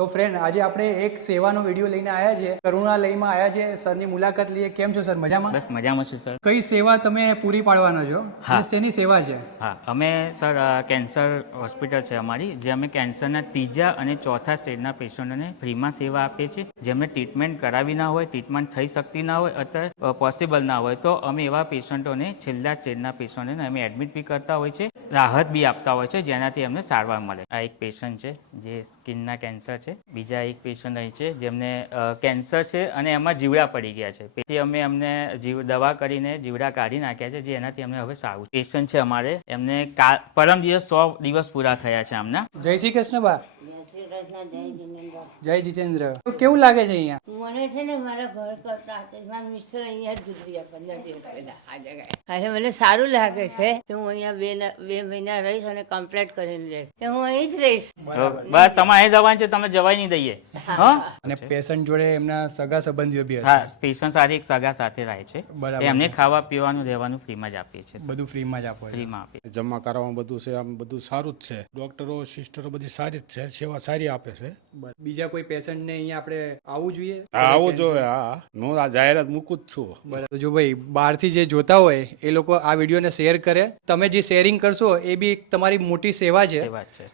તો ફ્રેન્ડ આજે આપણે એક સેવાનો વિડીયો લઈને આવ્યા છે કરુણાલયમાં આવ્યા છે સરની મુલાકાત લઈએ કેમ છો સર મજામાં બસ મજામાં છું સર કઈ સેવા તમે પૂરી પાડવાના છો હા શેની સેવા છે હા અમે સર કેન્સર હોસ્પિટલ છે અમારી જે અમે કેન્સરના ત્રીજા અને ચોથા સ્ટેજના પેશન્ટોને ફ્રીમાં સેવા આપીએ છીએ જેમને ટ્રીટમેન્ટ કરાવી ના હોય ટ્રીટમેન્ટ થઈ શકતી ના હોય અથવા પોસિબલ ના હોય તો અમે એવા પેશન્ટોને છેલ્લા સ્ટેજના પેશન્ટોને અમે એડમિટ બી કરતા હોય છે રાહત બી આપતા હોય છે જેનાથી અમને સારવાર મળે આ એક પેશન્ટ છે જે સ્કિનના કેન્સર છે છે બીજા એક પેશન્ટ અહીં છે જેમને કેન્સર છે અને એમાં જીવડા પડી ગયા છે તેથી અમે અમને જીવ દવા કરીને જીવડા કાઢી નાખ્યા છે જે એનાથી અમને હવે સારું પેશન્ટ છે અમારે એમને પરમ દિવસ સો દિવસ પૂરા થયા છે આમના જય શ્રી કૃષ્ણ બા જય જીતેન્દ્ર કેવું લાગે છે અહીંયા મને છે ને મારા ઘર કરતા હતા મારા મિસ્ટર અહીંયા જ ગુજર્યા પંદર દિવસ પહેલા આ જગ્યાએ હવે મને સારું લાગે છે કે હું અહીંયા બે બે મહિના રહીશ અને કમ્પ્લીટ કરીને રહીશ કે હું અહીં જ રહીશ બસ તમે અહીં જવાનું છે તમે જવાય નહીં દઈએ અને પેશન્ટ જોડે એમના સગા સંબંધીઓ બી હા પેશન્ટ સાથે એક સગા સાથે રહે છે એમને ખાવા પીવાનું રહેવાનું ફ્રીમાં જ આપીએ છીએ બધું ફ્રીમાં જ આપો ફ્રીમાં આપીએ જમા કરાવવાનું બધું છે આમ બધું સારું જ છે ડોક્ટરો સિસ્ટરો બધી સારી જ છે સેવા સારી આપે છે બીજા કોઈ પેશન્ટને અહીંયા આપણે આવવું જોઈએ આવો જોઈએ હા હું આ જાહેરાત મૂકું જ છું બરાબર જો ભાઈ બહારથી જે જોતા હોય એ લોકો આ વિડીયોને શેર કરે તમે જે શેરિંગ કરશો એ બી એક તમારી મોટી સેવા છે સેવા છે